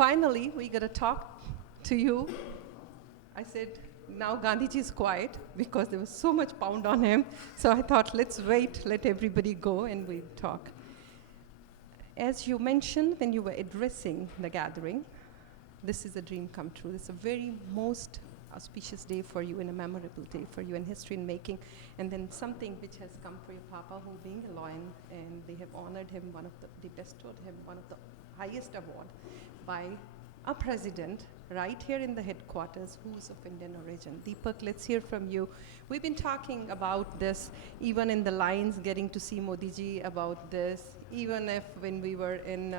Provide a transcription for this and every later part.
finally, we got to talk to you. I said, now Gandhiji is quiet because there was so much pound on him. So I thought, let's wait, let everybody go, and we talk. As you mentioned when you were addressing the gathering, this is a dream come true. This is a very most auspicious day for you and a memorable day for you in history in making. And then something which has come for your Papa, who being a lion, and they have honored him, they bestowed him one of the highest award by a president right here in the headquarters who's of Indian origin. Deepak, let's hear from you. We've been talking about this, even in the lines, getting to see Modi ji about this, even if when we were in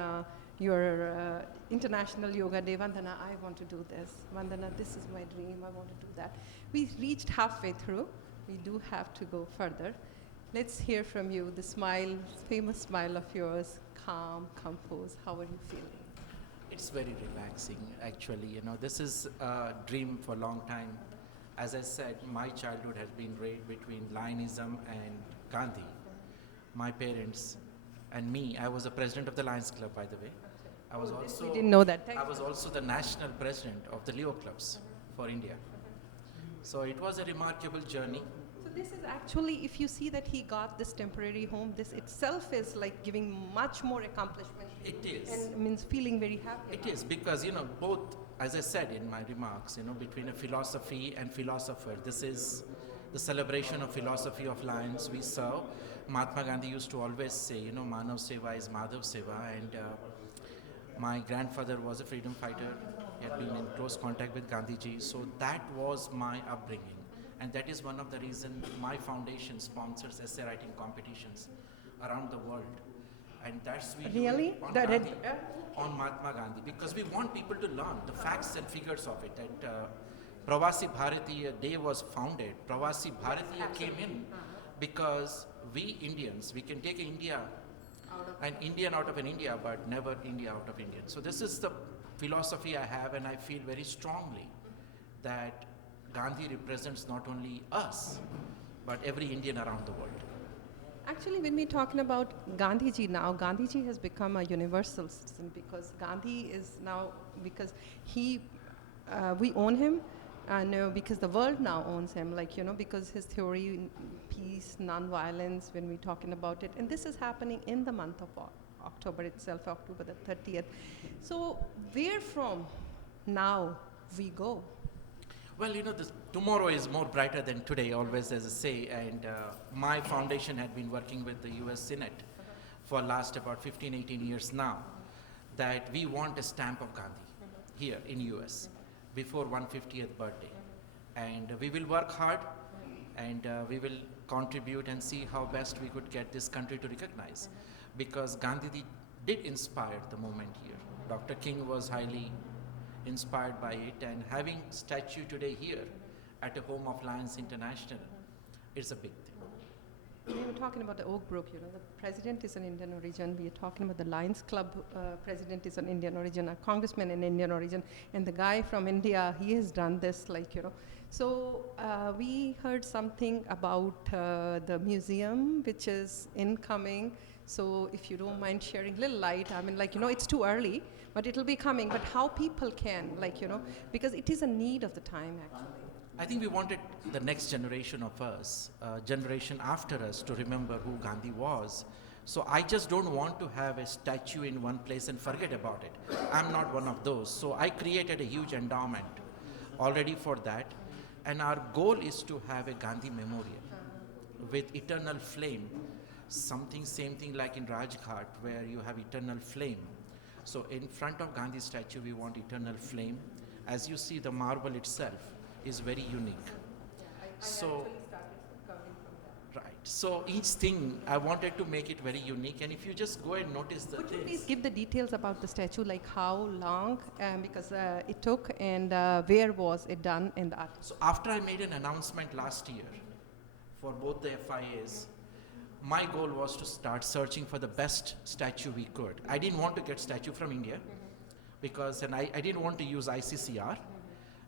your International Yoga Day, Vandana, I want to do this. Vandana, this is my dream, I want to do that. We reached halfway through. We do have to go further. Let's hear from you, the smile, famous smile of yours, calm, composed. How are you feeling? It's very relaxing, actually. You know, this is a dream for a long time. As I said, my childhood has been raised between Lionism and Gandhi. My parents and me, I was the president of the Lions Club, by the way. I was also, we didn't know that. I was also the national president of the Leo clubs for India. So it was a remarkable journey. So this is actually, if you see that he got this temporary home, this itself is like giving much more accomplishment. It is. And means feeling very happy. It is because, you know, both, as I said in my remarks, you know, between a philosophy and philosopher, this is the celebration of philosophy of Lions we serve. Mahatma Gandhi used to always say, you know, Manav Seva is Madhav Seva, and my grandfather was a freedom fighter. He had been in close contact with Gandhiji, so that was my upbringing. And that is one of the reasons my foundation sponsors essay writing competitions around the world. And that's we really on, Gandhi, on Mahatma Gandhi, because we want people to learn the facts and figures of it. That Pravasi Bharatiya Day was founded. Pravasi Bharatiya came in because we Indians, we can take India, an Indian out of an India, but never India out of Indian. So this is the philosophy I have, and I feel very strongly that Gandhi represents not only us, but every Indian around the world. Actually, when we're talking about Gandhiji now, Gandhiji has become a universal citizen because Gandhi is now, because we own him, and because the world now owns him, like, you know, because his theory, peace, non-violence, when we're talking about it, and this is happening in the month of October itself, October the 30th. So where from now we go? Well, you know, tomorrow is more brighter than today, always as I say, and my foundation had been working with the US Senate for last about 15, 18 years now, that we want a stamp of Gandhi here in US before 150th birthday. And we will work hard, and we will contribute and see how best we could get this country to recognize, because Gandhi did inspire the movement here. Dr. King was highly inspired by it, and having statue today here at a home of Lions International, it's a big thing. We were talking about the Oak Brook, you know, the president is an Indian origin. We are talking about the Lions Club president is an Indian origin, a congressman in Indian origin, and the guy from India, he has done this, like, you know. So we heard something about the museum, which is incoming. So if you don't mind sharing a little light, I mean, like, you know, it's too early, but it'll be coming. But how people can, like, you know, because it is a need of the time, actually. I think we wanted the next generation of us, generation after us, to remember who Gandhi was. So I just don't want to have a statue in one place and forget about it. I'm not one of those. So I created a huge endowment already for that. And our goal is to have a Gandhi memorial with eternal flame, same thing like in Rajghat, where you have eternal flame. So in front of Gandhi statue, we want eternal flame. As you see, the marble itself is very unique. So, right. So each thing, I wanted to make it very unique. And if you just go and notice the Could you things. please give the details about the statue, like how long, because it took, and where was it done in the art? So after I made an announcement last year for both the FIAs, my goal was to start searching for the best statue we could. I didn't want to get statue from India because, and I didn't want to use ICCR,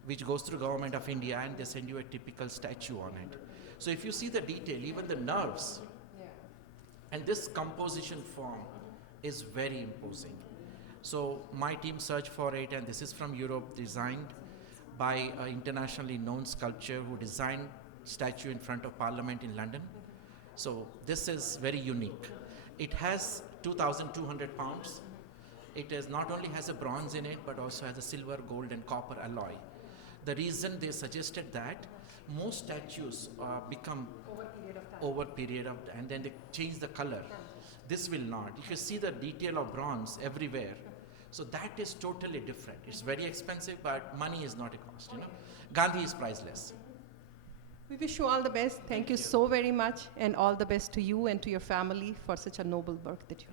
which goes through Government of India, and they send you a typical statue on it. So if you see the detail, even the nerves, and this composition form is very imposing. So my team searched for it, and this is from Europe, designed by an internationally known sculptor who designed statue in front of Parliament in London. So this is very unique. It has 2,200 pounds. It is not only has a bronze in it, but also has a silver, gold, and copper alloy. The reason they suggested that most statues become over period of, and then they change the color. This will not. You can see the detail of bronze everywhere. So that is totally different. It's very expensive, but money is not a cost. You know, Gandhi is priceless. We wish you all the best. Thank you so very much, and all the best to you and to your family for such a noble work that you